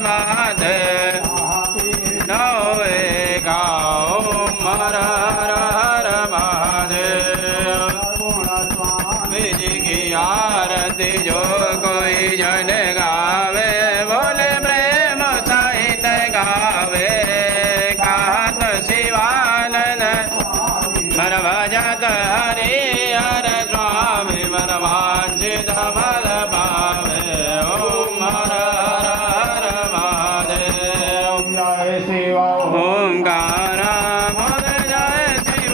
મહાદેવ નવે ગાઓ હર હર મહાદેવ બીજી કી આરતી જો કોઈ જન ગાવે બોલે પ્રેમ સહિત ગાવે કાત શિવાનંદ મર ભજત હરે હર સ્વામી મર વાંછિત ફલ પાવે ઓમ હર હર મહાદેવ જય શિવ ઓમકાર